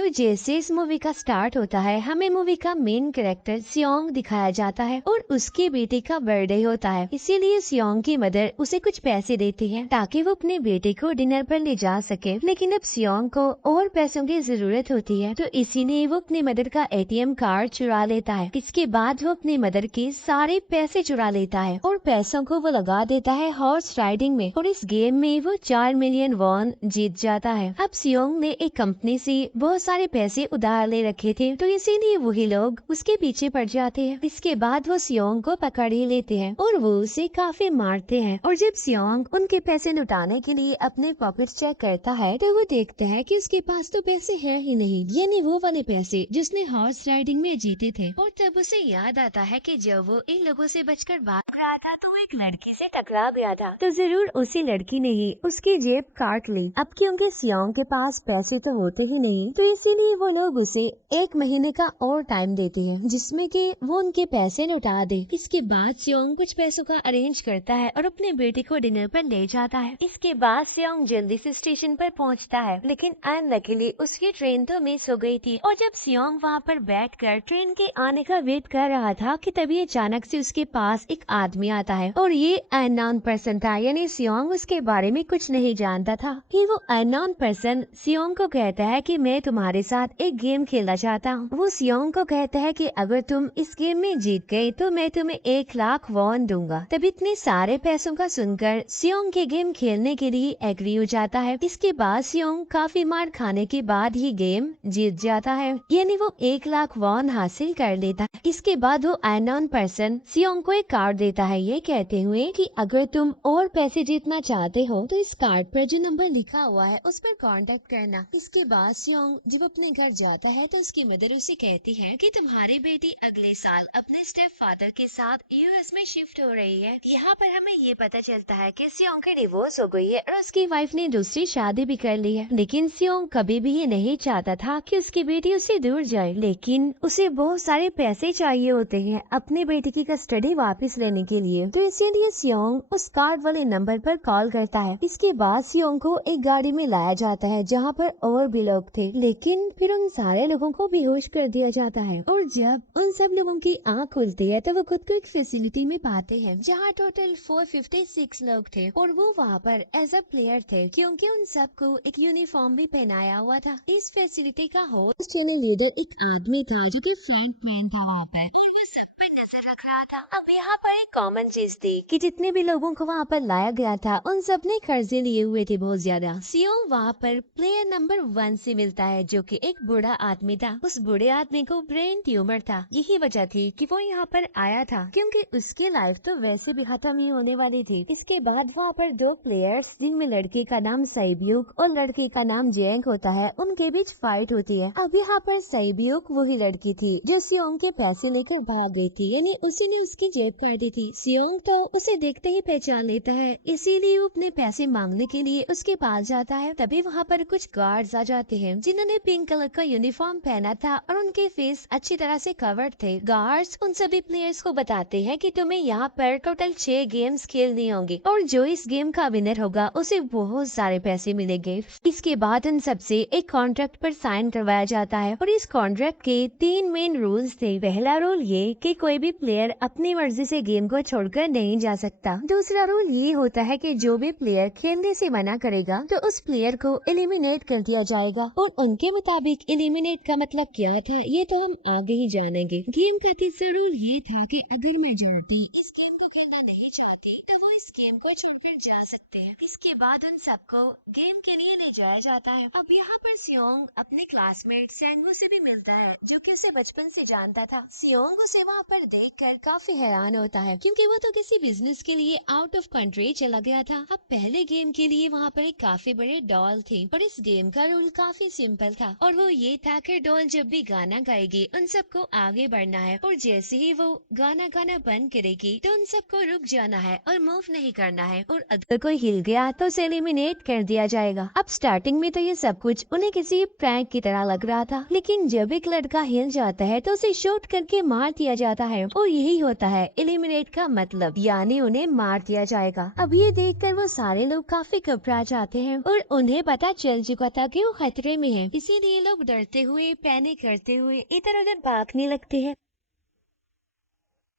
तो जैसे इस मूवी का स्टार्ट होता है, हमें मूवी का मेन कैरेक्टर सियोंग दिखाया जाता है और उसके बेटे का बर्थडे होता है। इसीलिए सियोंग की मदर उसे कुछ पैसे देती है ताकि वो अपने बेटे को डिनर पर ले जा सके। लेकिन अब सियोंग को और पैसों की जरूरत होती है, तो इसीलिए वो अपनी मदर का ATM कार्ड चुरा लेता है। इसके बाद वो अपनी मदर के सारे पैसे चुरा लेता है और पैसों को वो लगा देता है हॉर्स राइडिंग में, और इस गेम में वो 4 मिलियन वॉन जीत जाता है। अब सियोंग ने एक कंपनी से बहुत सारे पैसे उधार ले रखे थे, तो इसीलिए वही लोग उसके पीछे पड़ जाते हैं। इसके बाद वो सियोंग को पकड़ ही लेते हैं और वो उसे काफी मारते हैं। और जब सियोंग उनके पैसे लुटाने के लिए अपने पॉकेट चेक करता है, तो वो देखता है कि उसके पास तो पैसे हैं ही नहीं, यानी वो वाले पैसे जिसने हॉर्स राइडिंग में जीते थे। और तब उसे याद आता है कि जब वो इन लोगों से बचकर भाग रहा था तो एक लड़की से टकरा गया था, तो जरूर उसी लड़की ने ही उसकी जेब काट ली। अब क्योंकि सियोंग के पास पैसे तो होते ही नहीं, तो इसीलिए वो लोग उसे 1 महीने का और टाइम देते हैं जिसमें कि वो उनके पैसे लौटा दे। इसके बाद सियोंग कुछ पैसों का अरेंज करता है और अपने बेटे को डिनर पर ले जाता है। इसके बाद सियोंग जल्दी से स्टेशन पर पहुंचता है, लेकिन अनलकीली उसकी ट्रेन तो मिस हो गई थी। और जब सियोंग वहाँ पर बैठकर ट्रेन के आने का वेट कर रहा था कि तभी अचानक से उसके पास एक आदमी आता है, और ये अननोन पर्सन था, यानी सियोंग उसके बारे में कुछ नहीं जानता था। फिर वो अननोन पर्सन सियोंग को कहता है कि मैं तुम्हारे साथ एक गेम खेलना चाहता हूँ। वो सियोंग को कहता है कि अगर तुम इस गेम में जीत गए तो मैं तुम्हें 1 लाख वॉन दूंगा। तब इतने सारे पैसों का सुनकर सियोंग के गेम खेलने के लिए एग्री हो जाता है। इसके बाद सियोंग काफी मार खाने के बाद ही गेम जीत जाता है, यानी वो 1 लाख वॉन हासिल कर लेता है। इसके बाद वो अननोन पर्सन सियोंग को एक कार्ड देता है, ये कहते हुए कि अगर तुम और पैसे जीतना चाहते हो तो इस कार्ड पर जो नंबर लिखा हुआ है उस पर कांटेक्ट करना। इसके बाद सियोंग जब अपने घर जाता है तो उसकी मदर उसे कहती है कि तुम्हारी बेटी अगले साल अपने स्टेप फादर के साथ US में शिफ्ट हो रही है। यहाँ पर हमें ये पता चलता है कि सियोंग की डिवोर्स हो गई है और उसकी वाइफ ने दूसरी शादी भी कर ली है। लेकिन सियोंग कभी भी ये नहीं चाहता था कि उसकी बेटी उससे दूर जाए, लेकिन उसे बहुत सारे पैसे चाहिए होते हैं अपनी बेटी की कस्टडी वापस लेने के लिए, तो इसीलिए सियोंग उस कार्ड वाले नंबर पर कॉल करता है। इसके बाद सियोंग को एक गाड़ी में लाया जाता है जहाँ पर और भी लोग थे, लेकिन फिर उन सारे लोगों को बेहोश कर दिया जाता है। और जब उन सब लोगों की आंख खुलती है तो वो खुद को एक फैसिलिटी में पाते हैं जहाँ टोटल 456 लोग थे, और वो वहाँ पर एज अ प्लेयर थे क्योंकि उन सबको एक यूनिफॉर्म भी पहनाया हुआ था। इस फैसिलिटी का होस्ट लीडर एक आदमी था जो कि फ्रंट मैन था वहाँ पर, और वो सब पर नजर रख रहा था। अब यहाँ पर एक कॉमन चीज थी कि जितने भी लोगों को वहाँ पर लाया गया था उन सब ने कर्जे लिए हुए थे बहुत ज्यादा। सियोंग वहाँ पर प्लेयर नंबर 1 से मिलता है जो कि एक बूढ़ा आदमी था। उस बूढ़े आदमी को ब्रेन ट्यूमर था, यही वजह थी कि वो यहाँ पर आया था क्योंकि उसकी लाइफ तो वैसे भी खत्म ही होने वाली थी। इसके बाद वहाँ पर 2 प्लेयर्स जिनमें लड़के का नाम सैब्यूक और लड़की का नाम जेंग होता है, उनके बीच फाइट होती है। अब यहाँ पर सैब्यूक वही लड़की थी जो सियोंग के पैसे लेकर भाग गई थी, यानी उसी ने उसकी जेब कर दी थी। सियोंग तो उसे देखते ही पहचान लेता है, इसीलिए वो अपने पैसे मांगने के लिए उसके पास जाता है। तभी वहाँ पर कुछ गार्ड्स आ जाते हैं जिन्होंने पिंक कलर का यूनिफॉर्म पहना था और उनके फेस अच्छी तरह से कवर्ड थे। गार्ड्स उन सभी प्लेयर्स को बताते हैं कि तुम्हें यहाँ पर टोटल 6 गेम्स खेलनी होंगी और जो इस गेम का विनर होगा उसे बहुत सारे पैसे मिलेंगे। इसके बाद उन सबसे एक कॉन्ट्रैक्ट पर साइन करवाया जाता है और इस कॉन्ट्रैक्ट के 3 मेन रूल्स थे। पहला रूल ये कि कोई भी प्लेयर अपनी मर्जी से गेम को छोड़कर नहीं जा सकता। दूसरा रूल ये होता है कि जो भी प्लेयर खेलने से मना करेगा तो उस प्लेयर को एलिमिनेट कर दिया जाएगा, और उनके मुताबिक एलिमिनेट का मतलब क्या था ये तो हम आगे ही जानेंगे। गेम का तीसरा रूल ये था कि अगर मेजॉरिटी इस गेम को खेलना नहीं चाहती तो वो इस गेम को छोड़कर जा सकते हैं। इसके बाद उन सबको गेम के लिए ले जाया जाता है। अब यहाँ पर सियोंग अपने क्लासमेट सैंगू से भी मिलता है जो कि उसे बचपन से जानता था। सियोंग उसे वहाँ पर देखकर काफी हैरान होता है क्योंकि वो तो किसी बिजनेस के लिए आउट ऑफ कंट्री चला गया था। अब पहले गेम के लिए वहाँ पर एक काफी बड़े डॉल थे, और इस गेम का रूल काफी सिंपल था और वो ये था कि डॉल जब भी गाना गाएगी उन सबको आगे बढ़ना है, और जैसे ही वो गाना गाना बंद करेगी तो उन सबको रुक जाना है और मूव नहीं करना है, और अगर कोई हिल गया तो उसे एलिमिनेट कर दिया जाएगा। अब स्टार्टिंग में तो ये सब कुछ उन्हें किसी प्रैंक की तरह लग रहा था, लेकिन जब एक लड़का हिल जाता है तो उसे शूट करके मार दिया जाता है, और यही यही होता है एलिमिनेट का मतलब, यानी उन्हें मार दिया जाएगा। अब ये देखकर वो सारे लोग काफी घबरा जाते हैं और उन्हें पता चल चुका था कि वो खतरे में है, इसीलिए लोग डरते हुए, पैनिक करते हुए इधर उधर भागने लगते हैं।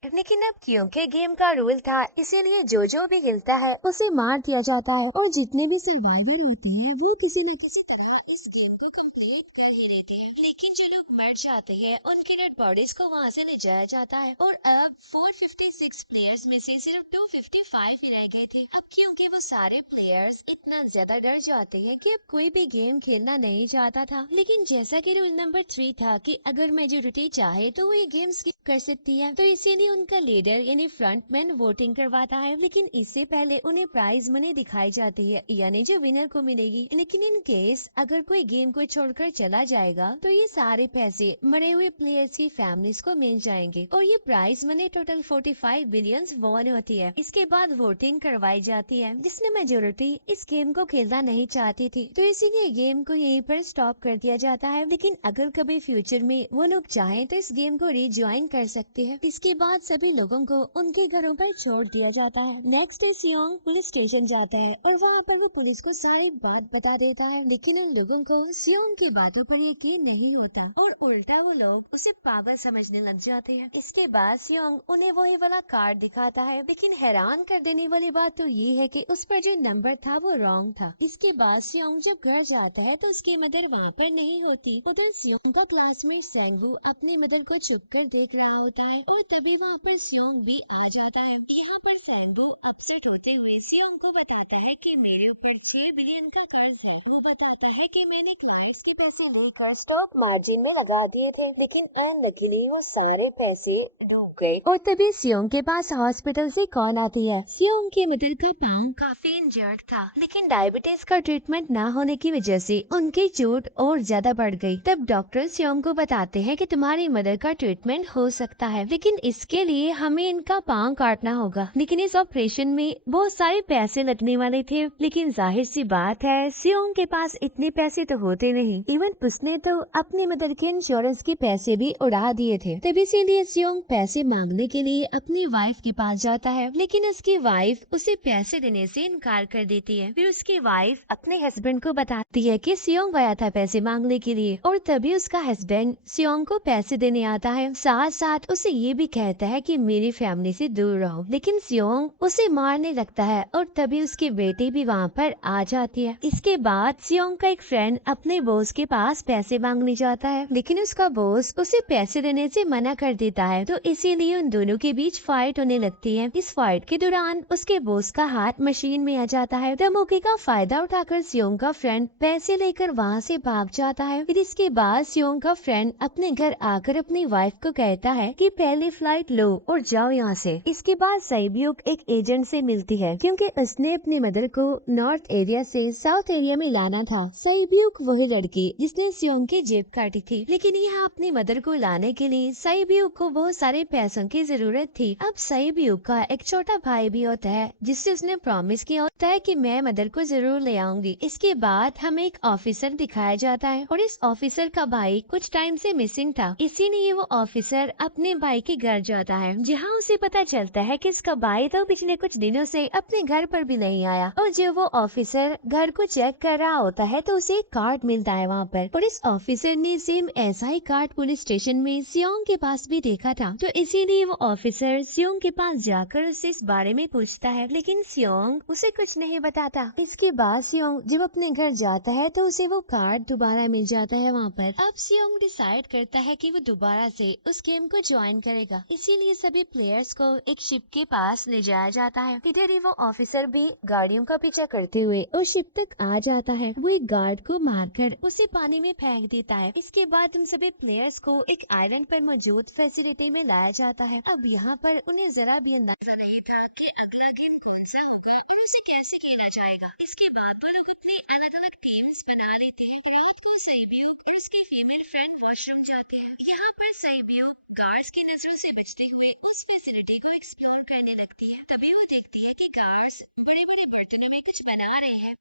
लेकिन अब क्योंकि गेम का रूल था, इसीलिए जो भी हिलता है उसे मार दिया जाता है और जितने भी सर्वाइवर होते हैं वो किसी न किसी तरह इस गेम को कंप्लीट कर ही देते हैं। लेकिन जो लोग मर जाते हैं उनके डेड बॉडीज को वहां से ले जाया जाता है और अब 456 प्लेयर्स में से सिर्फ 255 ही रह गए थे। अब क्योंकि वो सारे प्लेयर्स इतना ज्यादा डर जाते हैं कि अब कोई भी गेम खेलना नहीं चाहता था। लेकिन जैसा कि रूल नंबर 3 था कि अगर मेजोरिटी चाहे तो वो ये गेम स्किप कर सकती है, तो इसीलिए उनका लीडर यानी फ्रंटमैन वोटिंग करवाता है। लेकिन इससे पहले उन्हें प्राइज मनी दिखाई जाती है, यानी जो विनर को मिलेगी। लेकिन इन केस अगर कोई गेम को छोड़कर चला जाएगा तो ये सारे पैसे मरे हुए प्लेयर्स की फैमिलीज को मिल जाएंगे और ये prize money total 45 billion won होती है। इसके बाद वोटिंग करवाई जाती है जिसमें मेजोरिटी इस गेम को खेलना नहीं चाहती थी, तो इसीलिए गेम को यहीं पर स्टॉप कर दिया जाता है। लेकिन अगर कभी फ्यूचर में वो लोग चाहें तो इस गेम को रिज्वाइन कर सकते हैं। इसके बाद सभी लोगों को उनके घरों पर छोड़ दिया जाता है। नेक्स्ट डे सियोंग पुलिस स्टेशन जाता है और वहाँ पर वो पुलिस को सारी बात बता देता है। लेकिन उन लोगों को सियोंग की बातों पर यकीन नहीं होता और उल्टा वो लोग उसे पागल समझने लग जाते हैं। इसके बाद सियोंग उन्हें वही वाला कार्ड दिखाता है, लेकिन हैरान कर देने वाली बात तो ये है कि उस पर जो नंबर था वो रॉन्ग था। इसके बाद सियोंग जब घर जाता है तो उसकी मदर वहाँ पर नहीं होती। उधर सियोंग का क्लासमेट सेंगवू अपनी मदर को छुप कर देख रहा होता है और तभी वहाँ पर सियोंग भी आ जाता है। यहाँ पर सेंगवू अपसेट होते हुए सियोंग को बताता है कि मेरे ऊपर 6 बिलियन का कर्ज है। वो बताता है कि मैंने क्लाइंट्स के पैसे लेकर स्टॉक मार्जिन में लगा दिए थे, लेकिन अनलकीली वो सारे पैसे डूब गए। और तभी सियोंग के पास हॉस्पिटल से कॉल आती है। सियोंग की मदर का पाँव काफी इंजर्ड था, लेकिन डायबिटीज का ट्रीटमेंट न होने की वजह से उनकी चोट और ज्यादा बढ़ गई। तब डॉक्टर सियोंग को बताते हैं कि तुम्हारी मदर का ट्रीटमेंट हो सकता है, लेकिन इसके लिए हमें इनका पाँव काटना होगा। लेकिन इस ऑपरेशन में बहुत सारे पैसे लगने वाले थे, लेकिन जाहिर सी बात है सियोंग के पास इतने पैसे तो होते नहीं। इवन उसने तो अपनी मदर के इंश्योरेंस के पैसे भी उड़ा दिए थे। तभी इसीलिए सियोंग पैसे मांगने के लिए अपनी वाइफ के पास जाता है, लेकिन उसकी वाइफ उसे पैसे देने से इनकार कर देती है। फिर उसकी वाइफ अपने हस्बैंड को बताती है कि सियोंग गया था पैसे मांगने के लिए और तभी उसका हस्बैंड सियोंग को पैसे देने आता है। साथ साथ उसे ये भी कहता है कि मेरी फैमिली से दूर रहो। लेकिन सियोंग उसे मारने लगता है और तभी उसकी बेटी भी वहाँ पर आ जाती है। इसके बाद सियोंग का एक फ्रेंड अपने बॉस के पास पैसे मांगने जाता है, लेकिन उसका बॉस उसे पैसे देने से मना कर देता है, तो इसीलिए उन दोनों के बीच फाइट होने लगती है। इस फाइट के दौरान उसके बॉस का हाथ मशीन में आ जाता है, तो मौके का फायदा उठाकर सियोंग का फ्रेंड पैसे लेकर वहाँ से भाग जाता है। फिर इसके बाद सियोंग का फ्रेंड अपने घर आकर अपनी वाइफ को कहता है कि पहले फ्लाइट लो और जाओ यहाँ से। इसके बाद सैब्यूक एक एजेंट से मिलती है क्योंकि उसने अपनी मदर को नॉर्थ एरिया से साउथ एरिया में लाना था। सैब्यूक वही लड़की जिसने सियोंग की जेब काटी थी, लेकिन यहाँ अपनी मदर को लाने के लिए सैब्यूक को बहुत सारे पैसों की जरूरत थी। अब सैब्यूक का एक छोटा भाई भी होता है जिससे उसने प्रॉमिस किया होता है कि मैं मदर को जरूर ले आऊंगी। इसके बाद हमें एक ऑफिसर दिखाया जाता है और इस ऑफिसर का भाई कुछ टाइम से मिसिंग था, इसीलिए वो ऑफिसर अपने भाई के घर जाता है, जहाँ उसे पता चलता है कि इसका भाई तो पिछले कुछ दिनों से अपने घर पर भी नहीं आया। और जब वो ऑफिसर घर को चेक कर रहा होता है तो उसे एक कार्ड मिलता है वहाँ पर, और इस ऑफिसर ने सेम ऐसा ही कार्ड पुलिस स्टेशन में सियोंग के पास भी देखा था, तो इसीलिए वो ऑफिसर सियोंग के पास जाकर उससे इस बारे में पूछता है, लेकिन सियोंग उसे कुछ नहीं बताता। इसके बाद सियोंग जब अपने घर जाता है तो उसे वो कार्ड दोबारा मिल जाता है वहाँ पर। अब सियोंग डिसाइड करता है कि वो दोबारा से उस गेम को ज्वाइन करेगा, इसीलिए सभी प्लेयर्स को एक शिप के पास ले जाया जाता है। इधर ही वो ऑफिसर भी गाड़ियों का पीछा करते हुए उस शिप तक आ जाता है। वो एक गार्ड को मारकर उसे पानी में फेंक देता है। इसके बाद उन सभी प्लेयर्स को एक आइलैंड पर मौजूद फैसिलिटी में लाया जाता है। अब यहाँ पर उन्हें जरा भी अंदाजा नहीं था कि अगला गेम कौन सा होगा और उसे कैसे खेला जाएगा। इसके बाद वो लोग अपनी अलग अलग टीम्स बना लेते हैं। रात को सैब्यूक और उसकी फीमेल फ्रेंड वॉशरूम जाते हैं। यहाँ पर सैब्यूक गार्ड्स की नजरों से बचते हुए उस फैसिलिटी को एक्सप्लोर करने लगती है। तभी वो देखती है कि गार्ड्स बड़े बड़े बर्तनों में कुछ बना रहे हैं।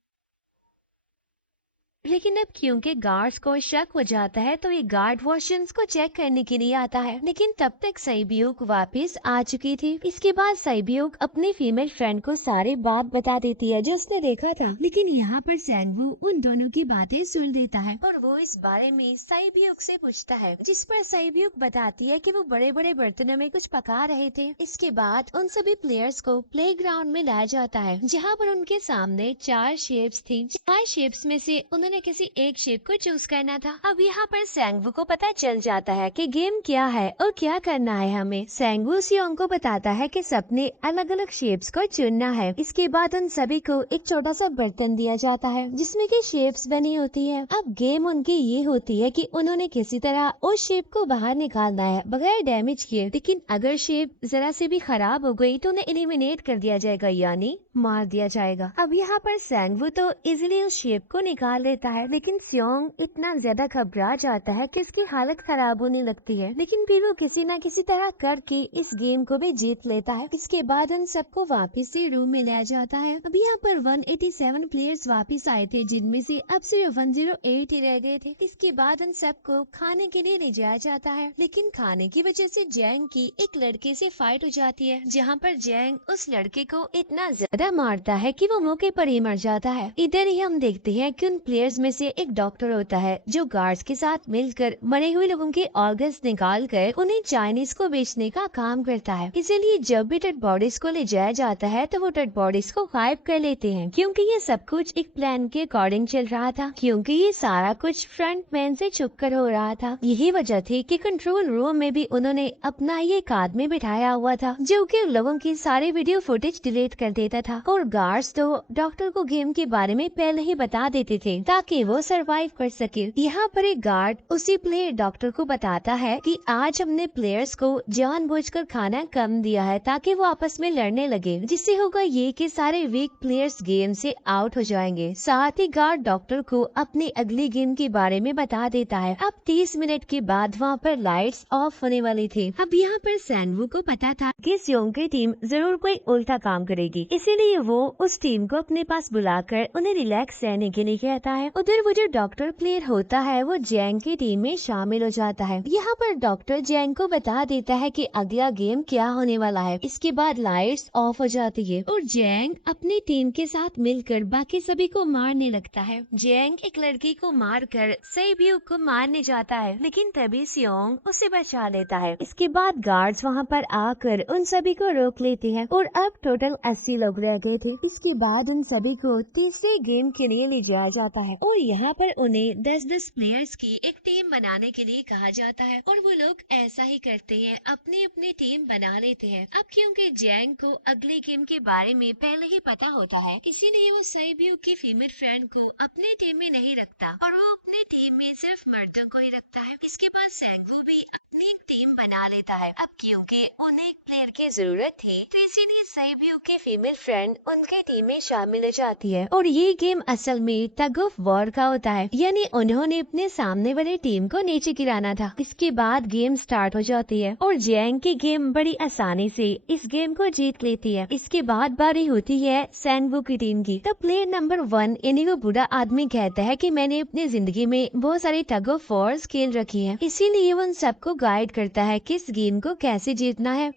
लेकिन अब क्योंकि गार्ड्स को शक हो जाता है तो ये गार्ड वॉशरूम्स को चेक करने के लिए आता है, लेकिन तब तक साइबियोक वापस आ चुकी थी। इसके बाद साइबियोक अपनी फीमेल फ्रेंड को सारी बात बता देती है जो उसने देखा था, लेकिन यहाँ पर सैंगवू उन दोनों की बातें सुन लेता है और वो इस बारे में साइबियोक से पूछता है, जिस पर साइबियोक बताती है कि वो बड़े बड़े बर्तनों में कुछ पका रहे थे। इसके बाद उन सभी प्लेयर्स को प्लेग्राउंड में लाया जाता है, जहाँ पर उनके सामने 4 शेप्स थी। 4 शेप्स में से उन्होंने किसी एक शेप को चूज करना था। अब यहाँ पर सैंगवू को पता चल जाता है कि गेम क्या है और क्या करना है हमें। सैंगवू सियोंग को बताता है कि सबने अलग अलग शेप्स को चुनना है। इसके बाद उन सभी को एक छोटा सा बर्तन दिया जाता है जिसमें की शेप्स बनी होती है। अब गेम उनकी ये होती है कि उन्होंने किसी तरह उस शेप को बाहर निकालना है बगैर डैमेज किए, लेकिन अगर शेप जरा से भी खराब हो गई तो उन्हें एलिमिनेट कर दिया जाएगा, यानी मार दिया जाएगा। अब यहाँ पर सैंगवू तो इजीली उस शेप को निकाल लेता है, लेकिन सियोंग इतना ज्यादा घबरा जाता है कि उसकी हालत खराब होने लगती है, लेकिन फिर वो किसी न किसी तरह करके इस गेम को भी जीत लेता है। इसके बाद उन सबको वापस से रूम में लाया जाता है। अब यहाँ पर 187 प्लेयर्स वापस आए थे, जिनमें से अब सिर्फ 108 ही रह गए थे। इसके बाद उन सबको खाने के लिए ले जाया जाता है, लेकिन खाने की वजह से जैंग की एक लड़के से फाइट हो जाती है, जहाँ पर जैंग उस लड़के को इतना ज्यादा मारता है कि वो मौके पर ही मर जाता है। इधर ही हम देखते हैं कि उन प्लेयर्स में से एक डॉक्टर होता है जो गार्ड्स के साथ मिलकर मरे हुए लोगों के ऑर्गन्स निकाल कर उन्हें चाइनीज को बेचने का काम करता है। इसीलिए जब भी डेड बॉडीज को ले जाया जाता है तो वो डेड बॉडीज को गायब कर लेते हैं, क्योंकि ये सब कुछ एक प्लान के अकॉर्डिंग चल रहा था, क्योंकि ये सारा कुछ फ्रंट मैन से छुप कर हो रहा था। यही वजह थी कि कंट्रोल रूम में भी उन्होंने अपना ये एक आदमी बिठाया हुआ था जो कि लोगों की सारी वीडियो फुटेज डिलीट कर देता था, और गार्ड्स तो डॉक्टर को गेम के बारे में पहले ही बता देते थे ताकि वो सरवाइव कर सके। यहाँ पर एक गार्ड उसी प्लेयर डॉक्टर को बताता है कि आज हमने प्लेयर्स को जानबूझकर खाना कम दिया है ताकि वो आपस में लड़ने लगे, जिससे होगा ये कि सारे वीक प्लेयर्स गेम से आउट हो जाएंगे। साथ ही गार्ड डॉक्टर को अपनी अगली गेम के बारे में बता देता है। अब 30 मिनट के बाद वहाँ पर लाइट्स ऑफ होने वाली थी। अब यहाँ पर सैनवू को पता था कि सियोंग की टीम जरूर कोई उल्टा काम करेगी, इसीलिए वो उस टीम को अपने पास बुलाकर उन्हें रिलैक्स रहने के लिए कहता है। उधर वो जो डॉक्टर प्लेयर होता है वो जैंग की टीम में शामिल हो जाता है। यहाँ पर डॉक्टर जैंग को बता देता है कि अगला गेम क्या होने वाला है। इसके बाद लाइट्स ऑफ हो जाती है और जैंग अपनी टीम के साथ मिलकर बाकी सभी को मारने लगता है। जैंग एक लड़की को मारकर साइबियोक को मारने जाता है, लेकिन तभी सियोंग उसे बचा लेता है। इसके बाद गार्ड्स वहाँ पर आकर उन सभी को रोक लेते हैं और अब टोटल 80 लोग रह गए थे। इसके बाद उन सभी को तीसरे गेम के लिए ले जाया जाता है और यहाँ पर उन्हें 10-10 प्लेयर्स की एक टीम बनाने के लिए कहा जाता है, और वो लोग ऐसा ही करते हैं, अपनी अपनी टीम बना लेते हैं। अब क्योंकि जैंग को अगले गेम के बारे में पहले ही पता होता है, इसीलिए वो साइबियोक की फीमेल फ्रेंड को अपनी टीम में नहीं रखता और वो अपनी टीम में सिर्फ मर्दों को ही रखता है। इसके बाद सैंगवू भी अपनी टीम बना लेता है। अब क्योंकि उन्हें एक प्लेयर की जरूरत थी, तो इसीलिए साइबियोक की फीमेल फ्रेंड उनके टीम में शामिल हो जाती है, और ये गेम असल में टग ऑफ वॉर का होता है, यानी उन्होंने अपने सामने वाली टीम को नीचे गिराना था। इसके बाद गेम स्टार्ट हो जाती है और जैंग की गेम बड़ी आसानी से इस गेम को जीत लेती है। इसके बाद बारी होती है सैनवू की टीम की। तो प्लेयर नंबर 1 यानी वो बूढ़ा आदमी कहता है कि मैंने अपनी जिंदगी में बहुत सारी टग ऑफ वॉर्स खेल रखी है, इसीलिए वो उन सबको गाइड करता है कि इस गेम को कैसे जीतना है।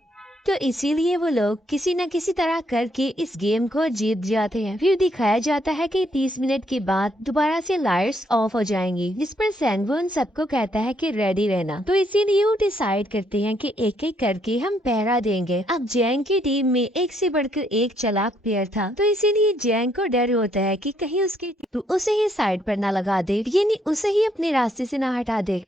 तो इसीलिए वो लोग किसी न किसी तरह करके इस गेम को जीत जाते हैं। फिर दिखाया जाता है कि 30 मिनट के बाद दोबारा से लाइट्स ऑफ हो जाएंगी, जिस पर सैनवू उन सबको कहता है कि रेडी रहना। तो इसीलिए वो डिसाइड करते हैं कि एक एक करके हम पहरा देंगे। अब जैंग की टीम में एक से बढ़कर एक चालाक प्लेयर था, तो इसीलिए जैंग को डर होता है कि कहीं उसकी तो उसे ही साइड पर न लगा दे, यानी उसे ही अपने रास्ते से न हटा दे।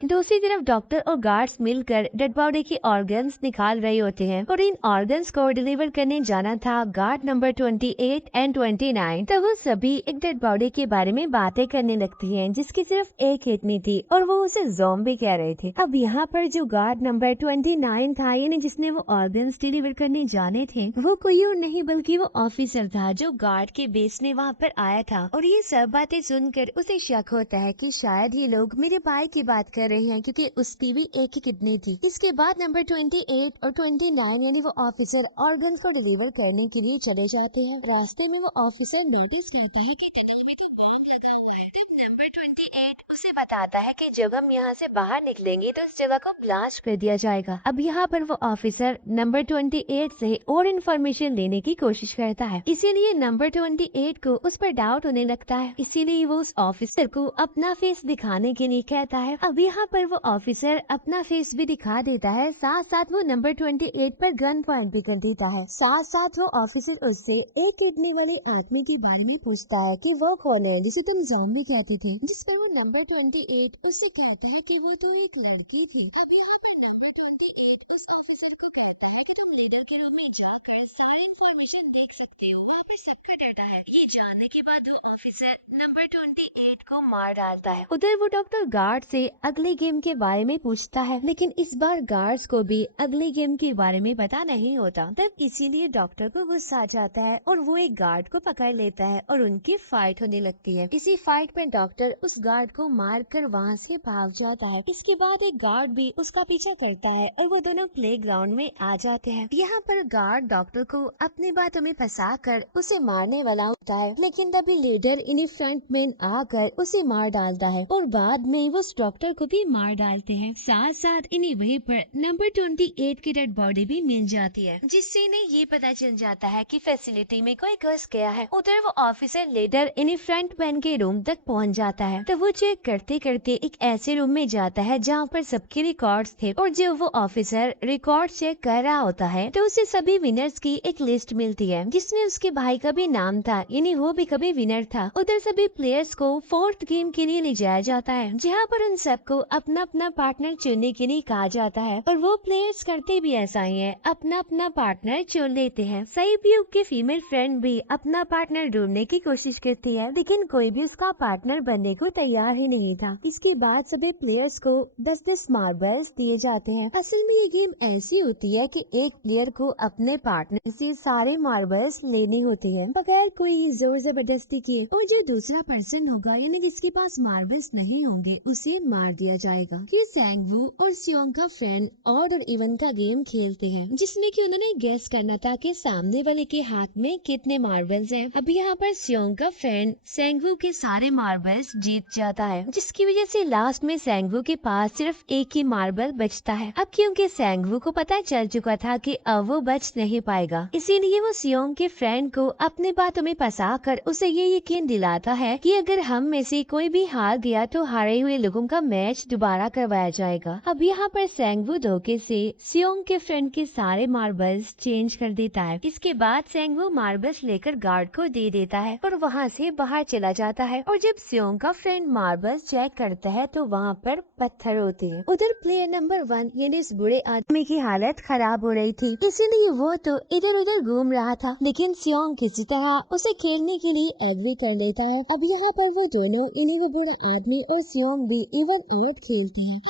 दूसरी तरफ डॉक्टर और गार्ड्स मिलकर डेड बॉडी के ऑर्गन्स निकाल रहे होते हैं और इन ऑर्गन्स को डिलीवर करने जाना था गार्ड नंबर 28 एंड 29। तब वो सभी एक डेड बॉडी के बारे में बातें करने लगती हैं जिसकी सिर्फ एक किडनी थी और वो उसे ज़ॉम्बी कह रहे थे। अब यहाँ पर जो गार्ड नंबर 29 था, यानी जिसने वो ऑर्गन्स डिलीवर करने जाने थे, वो कोई और नहीं बल्कि वो ऑफिसर था जो गार्ड के बेस में वहाँ पर आया था। और ये सब बातें सुनकर उसे शक होता है कि शायद ये लोग मेरे भाई की बात कर कर रही है क्योंकि उसकी भी एक ही किडनी थी। इसके बाद नंबर 28 और 29 यानी वो ऑफिसर ऑर्गन को डिलीवर करने के लिए चले जाते हैं। रास्ते में वो ऑफिसर नोटिस करता है कि टनल में तो बॉम्ब लगा हुआ है। तब नंबर 28 उसे बताता है कि जब हम यहाँ से बाहर निकलेंगे तो इस जगह को ब्लास्ट कर दिया जाएगा। अब यहाँ पर वो ऑफिसर नंबर 28 से और इन्फॉर्मेशन लेने की कोशिश करता है, इसीलिए नंबर 28 को उस पर डाउट होने लगता है। इसीलिए वो उस ऑफिसर को अपना फेस दिखाने के लिए कहता है। अब यहाँ पर वो ऑफिसर अपना फेस भी दिखा देता है, साथ साथ वो नंबर 28 पर गन पॉइंट भी कर देता है। साथ साथ वो ऑफिसर उससे एक किडनी वाले आदमी के बारे में पूछता है कि वो कौन है जिसे तुम ज़ॉम्बी कहते थे, जिस पर वो नंबर 28 उससे कहता है कि वो तो एक लड़की थी। अब यहाँ पर नंबर 28 उस ऑफिसर को कहता है कि तुम लीडर के रूम में जाकर सारी इंफॉर्मेशन देख सकते हो, वहाँ पर सबका डाटा है। ये जानने के बाद वो ऑफिसर नंबर 28 को मार डालता है। उधर वो डॉक्टर गार्ड से अगले गेम के बारे में पूछता है, लेकिन इस बार गार्ड्स को भी अगले गेम के बारे में पता नहीं होता। तब इसीलिए डॉक्टर को गुस्सा आ जाता है और वो एक गार्ड को पकड़ लेता है और उनकी फाइट होने लगती है। इसी फाइट में डॉक्टर उस गार्ड को मार कर वहाँ से भाग जाता है। इसके बाद एक गार्ड भी उसका पीछा करता है और वो दोनों प्लेग्राउंड में आ जाते हैं। यहाँ पर गार्ड डॉक्टर को अपनी बातों में फंसा कर उसे मारने वाला होता है, लेकिन तभी लीडर इन्हीं फ्रंटमैन आकर उसे मार डालता है और बाद में वो उस डॉक्टर को भी मार डालते हैं। साथ साथ इन्हीं वहीं पर नंबर 28 की डेड बॉडी भी मिल जाती है, जिससे इन्हें ये पता चल जाता है कि फैसिलिटी में कोई घुस गया है। उधर वो ऑफिसर लीडर इन्हीं फ्रंटमैन के रूम तक पहुंच जाता है। तो वो चेक करते करते एक ऐसे रूम में जाता है जहाँ पर सबके रिकॉर्ड्स थे, और जब वो ऑफिसर रिकॉर्ड चेक कर रहा होता है तो उसे सभी विनर्स की एक लिस्ट मिलती है, जिसमें उसके भाई का भी नाम था, यानी वो भी कभी विनर था। उधर सभी प्लेयर्स को 4th गेम के लिए ले जाया जाता है, जहाँ पर उन सबको अपना अपना पार्टनर चुनने के लिए कहा जाता है, और वो प्लेयर्स करते भी ऐसा ही है, अपना अपना पार्टनर चुन लेते हैं। सईब्यूक की फीमेल फ्रेंड भी अपना पार्टनर ढूंढने की कोशिश करती है, लेकिन कोई भी उसका पार्टनर बनने को तैयार ही नहीं था। इसके बाद सभी प्लेयर्स को 10-10 मार्बल्स दिए जाते हैं। असल में ये गेम ऐसी होती है कि एक प्लेयर को अपने पार्टनर से सारे मार्बल्स लेने होते हैं बगैर कोई जोर जबरदस्ती किए, और जो दूसरा पर्सन होगा यानी जिसके पास मार्बल्स नहीं होंगे उसे मार दिया जाएगा। ये सैंगवू और सियोंग का फ्रेंड ऑड और इवन का गेम खेलते हैं, जिसमें कि उन्होंने गेस करना था कि सामने वाले के हाथ में कितने मार्बल्स हैं। अब यहाँ पर सियोंग का फ्रेंड सैंगवू के सारे मार्बल्स जीत जाता है, जिसकी वजह से लास्ट में सैंगवू के पास सिर्फ एक ही मार्बल बचता है। अब क्योंकि सैंगवू को पता चल चुका था कि अब वो बच नहीं पाएगा, इसीलिए वो सियोंग के फ्रेंड को अपने बातों में फंसा कर उसे ये यकीन दिलाता है कि अगर हम में से कोई भी हार गया तो हारे हुए लोगों का मैच दोबारा करवाया जाएगा। अब यहाँ पर सैंगवू धोखे से सियोंग के फ्रेंड के सारे मार्बल्स चेंज कर देता है। इसके बाद सैंगवू मार्बल्स लेकर गार्ड को दे देता है और वहाँ से बाहर चला जाता है, और जब सियोंग का फ्रेंड मार्बल्स चेक करता है तो वहाँ पर पत्थर होते हैं। उधर प्लेयर नंबर 1 यानी इस बुरे आदमी की हालत खराब हो रही थी, इसीलिए वो तो इधर उधर घूम रहा था, लेकिन सियोंग किसी तरह उसे खेलने के लिए एग्री कर लेता है। अब यहाँ पर वो दोनों इन्हें वो बुरा आदमी और सियोंग भी इवन आउट खेलते हैं।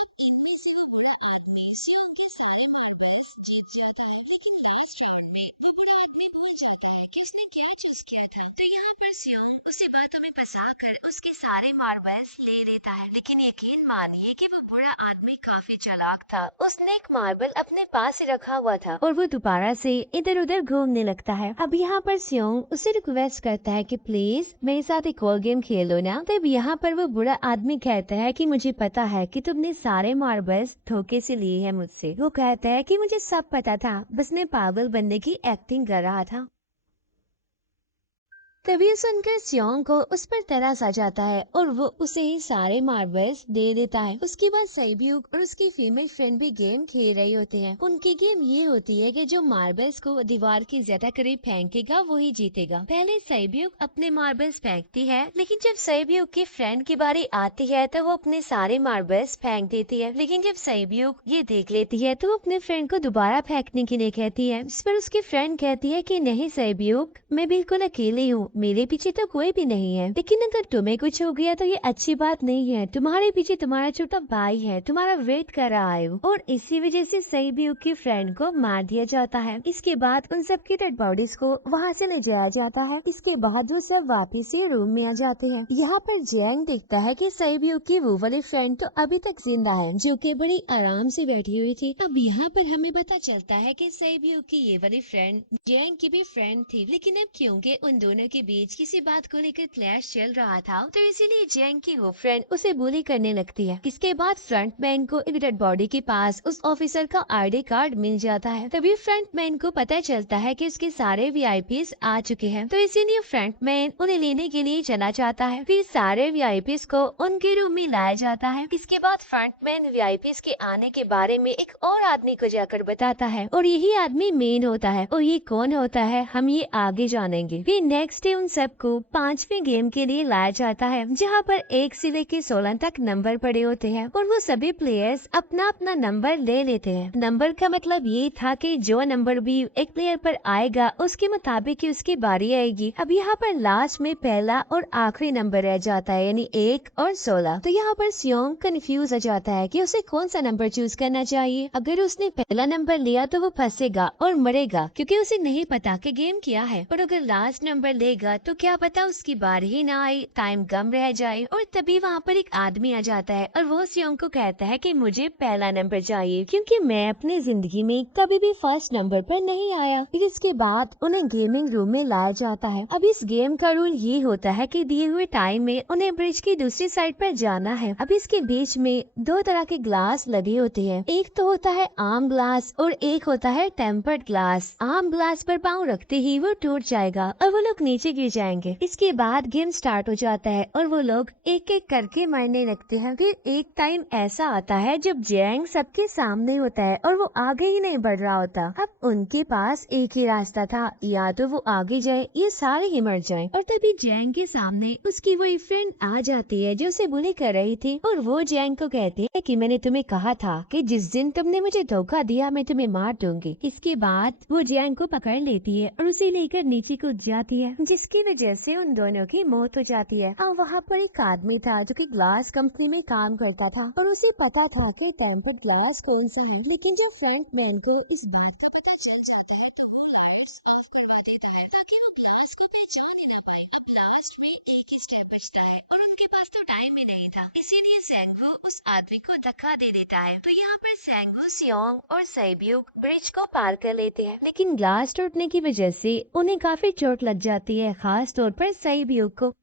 उसी बातों में फंसाकर उसके सारे मार्बल्स ले लेता है, लेकिन यकीन मानिए कि वो बुरा आदमी काफी चालाक था। उसने एक मार्बल अपने पास ही रखा हुआ था और वो दोबारा से इधर उधर घूमने लगता है। अब यहाँ पर सियोंग उसे रिक्वेस्ट करता है कि प्लीज मेरे साथ एक और गेम खेलो ना। तब यहाँ पर वो बुरा आदमी कहता है कि मुझे पता है कि तुमने सारे मार्बल्स धोखे से लिए हैं मुझसे। वो कहता है कि मुझे सब पता था, बस मैं पागल बनने की एक्टिंग कर रहा था। तभी सुनकर सियोंग को उस पर तरस आ जाता है और वो उसे ही सारे मार्बल्स दे देता है। उसके बाद सईब्यूक और उसकी फीमेल फ्रेंड भी गेम खेल रही होते हैं। उनकी गेम ये होती है कि जो मार्बल्स को दीवार के ज्यादा करीब फेंकेगा वही जीतेगा। पहले सईब्यूक अपने मार्बल्स फेंकती है, लेकिन जब सईब्यूक की फ्रेंड की बारी आती है तो वो अपने सारे मार्बल्स फेंक देती है। लेकिन जब सईब्यूक ये देख लेती है तो वो अपने फ्रेंड को दोबारा फेंकने के लिए कहती है, जिस पर उसकी फ्रेंड कहती है कि नहीं सईब्यूक, मैं बिल्कुल अकेली हूँ, मेरे पीछे तो कोई भी नहीं है, लेकिन अगर तुम्हें कुछ हो गया तो ये अच्छी बात नहीं है। तुम्हारे पीछे तुम्हारा छोटा भाई है, तुम्हारा वेट कर रहा है और इसी वजह से सईब्यूक की फ्रेंड को मार दिया जाता है। इसके बाद उन सब की डेड बॉडीज को वहाँ से ले जाया जाता है। इसके बाद वो सब वापिस से रूम में आ जाते हैं। यहाँ पर जैंग देखता है कि सईब्यूक की वो वाली फ्रेंड तो अभी तक जिंदा है, जो कि बड़ी आराम से बैठी हुई थी। अब यहाँ पर हमें पता चलता है कि सईब्यूक की ये वाली फ्रेंड जैंग की भी फ्रेंड थी, लेकिन अब क्योंकि उन दोनों के बीच किसी बात को लेकर क्लैश चल रहा था, तो इसीलिए जैंग की वो फ्रेंड उसे बुली करने लगती है। इसके बाद फ्रंटमैन को एक डेड बॉडी के पास उस ऑफिसर का आईडी कार्ड मिल जाता है। तभी फ्रंटमैन को पता चलता है कि उसके सारे वीआईपीज आ चुके हैं, तो इसीलिए फ्रंटमैन उन्हें लेने के लिए चला जाता है। फिर सारे वीआईपीज को उनके रूम में लाया जाता है। इसके बाद फ्रंटमैन वीआईपीज के आने के बारे में एक और आदमी को जाकर बताता है और यही आदमी मेन होता है। और ये कौन होता है हम ये आगे जानेंगे। फिर नेक्स्ट डे उन सबको 5वें गेम के लिए लाया जाता है, जहाँ पर 1 से लेकर 16 तक नंबर पड़े होते हैं और वो सभी प्लेयर्स अपना अपना नंबर ले लेते हैं। नंबर का मतलब ये था कि जो नंबर भी एक प्लेयर पर आएगा उसके मुताबिक ही उसकी बारी आएगी। अब यहाँ पर लास्ट में पहला और आखिरी नंबर रह जाता है, यानी 1 और 16। तो यहाँ पर सियोंग कंफ्यूज हो जाता है कि उसे कौन सा नंबर चूज करना चाहिए। अगर उसने पहला नंबर लिया तो वो फंसेगा और मरेगा, क्योंकि उसे नहीं पता कि गेम क्या है। और अगर लास्ट नंबर लेगा तो क्या पता उसकी बारी ही ना आए, टाइम कम रह जाए। और तभी वहाँ पर एक आदमी आ जाता है और वो सियोंग को कहता है कि मुझे पहला नंबर चाहिए, क्योंकि मैं अपनी जिंदगी में कभी भी फर्स्ट नंबर पर नहीं आया। फिर इसके बाद उन्हें गेमिंग रूम में लाया जाता है। अब इस गेम का रूल ये होता है कि दिए हुए टाइम में उन्हें ब्रिज की दूसरी साइड पर जाना है। अब इसके बीच में 2 तरह के ग्लास लगे होते हैं, एक तो होता है आम ग्लास और एक होता है टेम्पर्ड ग्लास। आम ग्लास पर पाँव रखते ही वो टूट जाएगा और वो लोग नीचे गिर जाएंगे। इसके बाद गेम स्टार्ट हो जाता है और वो लोग एक एक करके मरने लगते हैं। फिर एक टाइम ऐसा आता है जब जैंग सबके सामने होता है और वो आगे ही नहीं बढ़ रहा होता। अब उनके पास एक ही रास्ता था, या तो वो आगे जाए या सारे ही मर जाएं। और तभी जैंग के सामने उसकी वही फ्रेंड आ जाती है जो उसे बुली कर रही थी और वो जैंग को कहती है कि मैंने तुम्हें कहा था कि जिस दिन तुमने मुझे धोखा दिया मैं तुम्हें मार दूंगी। इसके बाद वो जैंग को पकड़ लेती है और उसे लेकर नीचे कूद जाती है, जिसकी वजह से उन दोनों की मौत हो जाती है। और वहाँ पर एक आदमी था जो कि ग्लास कंपनी में काम करता था और उसे पता था कि टेम्पर्ड ग्लास कौन सा है, लेकिन जब फ्रंटमैन को इस बात का पता चल जाता है तो वो लाइट्स ऑफ करवा देता है ताकि वो ग्लास को पहचान ही न पाए। अब लास्ट में एक ही स्टेप बचता है और उनके पास तो टाइम ही नहीं था, इसीलिए सैंगो उस आदमी को धक्का दे देता है। तो यहाँ पर सैंगो, सियोंग और सईब्यूक ब्रिज को पार कर लेते हैं, लेकिन ग्लास टूटने की वजह से उन्हें काफी चोट लग जाती है, खास तौर पर सईब्यूक को।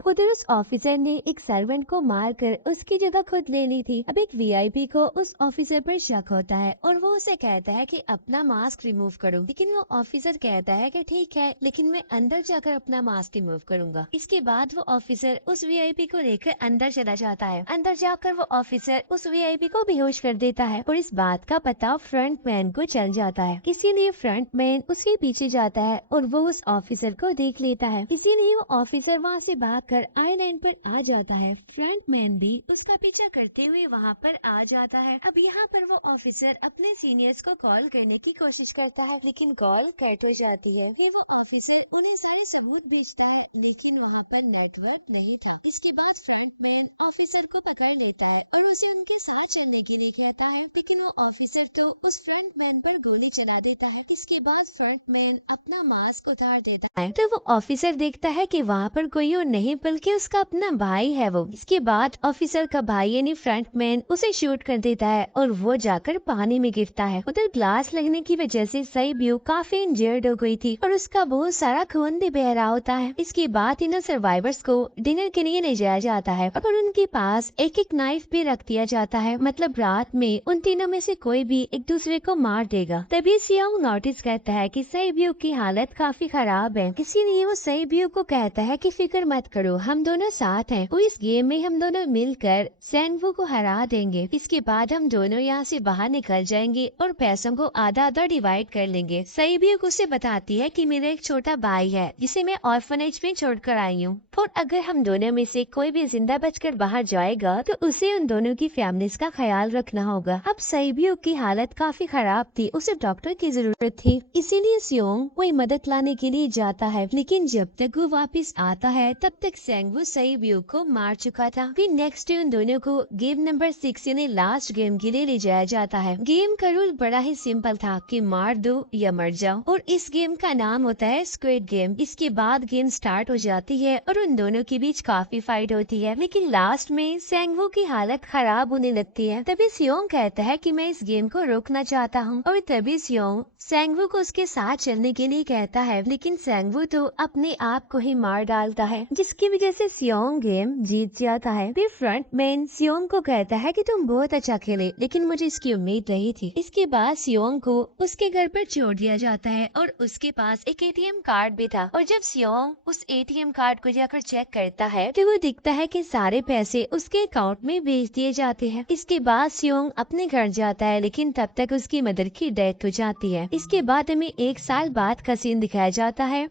उधर उस ऑफिसर ने एक सर्वेंट को मारकर उसकी जगह खुद ले ली थी। अब एक वीआईपी को उस ऑफिसर पर शक होता है और वो उसे कहता है कि अपना मास्क रिमूव करो, लेकिन वो ऑफिसर कहता है कि ठीक है, लेकिन मैं अंदर जाकर अपना मास्क रिमूव करूंगा। इसके बाद वो ऑफिसर उस वीआईपी को लेकर अंदर चला जाता है। अंदर जाकर वो ऑफिसर उस वीआईपी को बेहोश कर देता है और इस बात का पता फ्रंटमैन को चल जाता है। इसीलिए फ्रंटमैन उसके पीछे जाता है और वो उस ऑफिसर को देख लेता है। इसीलिए वो ऑफिसर वहाँ से भागकर आइलैंड पर आ जाता है। फ्रंटमैन भी उसका पीछा करते हुए वहाँ पर आ जाता है। अब यहाँ पर वो ऑफिसर अपने सीनियर्स को कॉल करने की कोशिश करता है, लेकिन कॉल कट हो जाती है। फिर वो ऑफिसर उन्हें सारे सबूत भेजता है, लेकिन वहाँ पर नेटवर्क नहीं था। इसके बाद फ्रंटमैन ऑफिसर को पकड़ लेता है और उसे उनके साथ चलने के लिए कहता है, लेकिन वो ऑफिसर तो उस फ्रंटमैन पर गोली चला देता है। इसके बाद फ्रंटमैन अपना मास्क उतार देता है तो वो ऑफिसर देखता है कि वहाँ पर कोई और नहीं बल्कि उसका अपना भाई है वो। इसके बाद ऑफिसर का भाई यानी फ्रंटमैन उसे शूट कर देता है और वो जाकर पानी में गिरता है। उधर ग्लास लगने की वजह से सईब्यूक काफी इंजर्ड हो गई थी और उसका बहुत सारा खून भी बह रहा होता है। इसके बाद इन सर्वाइवर्स को डिनर के लिए ले जाया जाता है और उनके पास एक एक नाइफ भी रख दिया जाता है, मतलब रात में उन तीनों में से कोई भी एक दूसरे को मार देगा। तभी सियोंग नोटिस करता है कि सईब्यूक की हालत काफी खराब है, इसीलिए वो सईब्यूक को कहता है कि फिक्र मत करो, चलो हम दोनों साथ हैं और इस गेम में हम दोनों मिलकर सैंगवू को हरा देंगे। इसके बाद हम दोनों यहाँ से बाहर निकल जाएंगे और पैसों को आधा आधा डिवाइड कर लेंगे। सही भी उसे बताती है कि मेरा एक छोटा भाई है जिसे मैं ऑर्फनेज में छोड़कर आई हूँ, और अगर हम दोनों में से कोई भी जिंदा बचकर बाहर जाएगा तो उसे उन दोनों की फैमिलीज का ख्याल रखना होगा। अब सईबियो की हालत काफी खराब थी, उसे डॉक्टर की जरूरत थी, इसीलिए सियोंग वही मदद लाने के लिए जाता है। लेकिन जब तक वो वापस आता है तब तक सैंगवू सईबियो को मार चुका था। फिर नेक्स्ट डे उन दोनों को गेम नंबर 6 यानी लास्ट गेम के लिए ले जाया जाता है। गेम का रूल बड़ा ही सिंपल था कि मार दो या मर जाओ, और इस गेम का नाम होता है स्क्विड गेम। इसके बाद गेम स्टार्ट हो जाती है और उन दोनों के बीच काफी फाइट होती है, लेकिन लास्ट में सैंगवू की हालत खराब होने लगती है। तभी सियोंग कहता है कि मैं इस गेम को रोकना चाहता हूँ, और तभी सियोंग सैंगवू को उसके साथ चलने के लिए कहता है, लेकिन सैंगवू तो अपने आप को ही मार डालता है, जिसकी वजह से सियोंग गेम जीत जाता है। फिर फ्रंट मैन सियोंग को कहता है कि तुम बहुत अच्छा खेले, लेकिन मुझे इसकी उम्मीद नहीं थी। इसके बाद सियोंग को उसके घर पर छोड़ दिया जाता है और उसके पास एक एटीएम कार्ड भी था, और जब सियोंग उस एटीएम कार्ड को जाकर चेक करता है तो वो दिखता है कि सारे पैसे उसके अकाउंट में भेज दिए जाते हैं। इसके बाद सियोंग अपने घर जाता है, लेकिन तब तक उसकी मदर की डेथ हो जाती है। इसके बाद हमें 1 साल बाद का सीन दिखाया जाता है,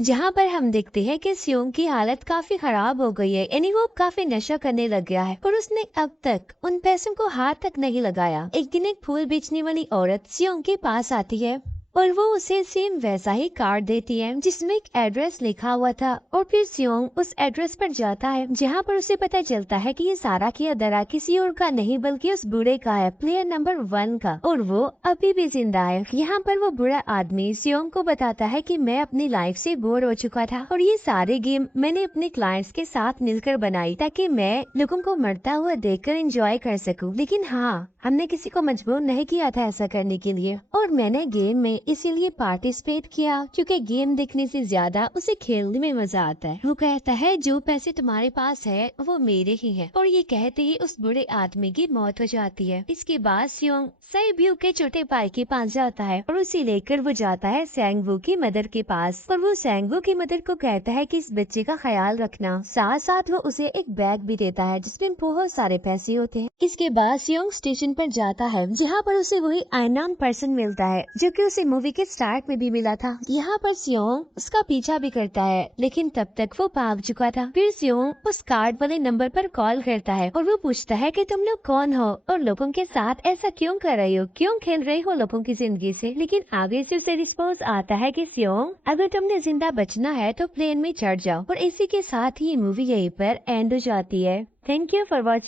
जहाँ पर हम देखते हैं कि सियोंग की हालत काफी खराब हो गई है, यानी वो काफी नशा करने लग गया है, और उसने अब तक उन पैसों को हाथ तक नहीं लगाया। एक दिन एक फूल बेचने वाली औरत सियोंग के पास आती है और वो उसे सेम वैसा ही कार्ड देती है जिसमें एक एड्रेस लिखा हुआ था, और फिर सियोंग उस एड्रेस पर जाता है, जहाँ पर उसे पता चलता है कि ये सारा किया दरा किसी और का नहीं बल्कि उस बूढ़े का है, प्लेयर नंबर 1 का, और वो अभी भी जिंदा है। यहाँ पर वो बुरा आदमी सियोंग को बताता है कि मैं अपनी लाइफ से बोर हो चुका था और ये सारे गेम मैंने अपने क्लाइंट्स के साथ मिलकर बनाई ताकि मैं लोगों को मरता हुआ देखकर एंजॉय कर सकूं, लेकिन हाँ, हमने किसी को मजबूर नहीं किया था ऐसा करने के लिए, और मैंने गेम में इसीलिए पार्टिसिपेट किया क्योंकि गेम देखने से ज्यादा उसे खेलने में मजा आता है। वो कहता है जो पैसे तुम्हारे पास है वो मेरे ही हैं, और ये कहते ही उस बुरे आदमी की मौत हो जाती है। इसके बाद सियोंग सईबियो के छोटे भाई के पास जाता है और उसे लेकर वो जाता है सैंगवू की मदर के पास, और वो सैंगवू की मदर को कहता है कि इस बच्चे का ख्याल रखना। साथ साथ वो उसे एक बैग भी देता है जिसमें बहुत सारे पैसे होते हैं। इसके बाद सियोंग स्टेशन पर जाता है, जहाँ पर उसे वही अननोन पर्सन मिलता है जो कि उसे मूवी के स्टार्ट में भी मिला था। यहाँ पर सियोंग उसका पीछा भी करता है, लेकिन तब तक वो भाग चुका था। फिर सियोंग उस कार्ड वाले नंबर पर कॉल करता है और वो पूछता है कि तुम लोग कौन हो और लोगों के साथ ऐसा क्यों कर रही हो, क्यों खेल रही हो लोगों की जिंदगी से। लेकिन आगे से उसे रिस्पॉन्स आता है कि सियोंग, अगर तुमने जिंदा बचना है तो प्लेन में चढ़ जाओ। और इसी के साथ ही मूवी यहीं पर एंड हो जाती है। Thank you for watching.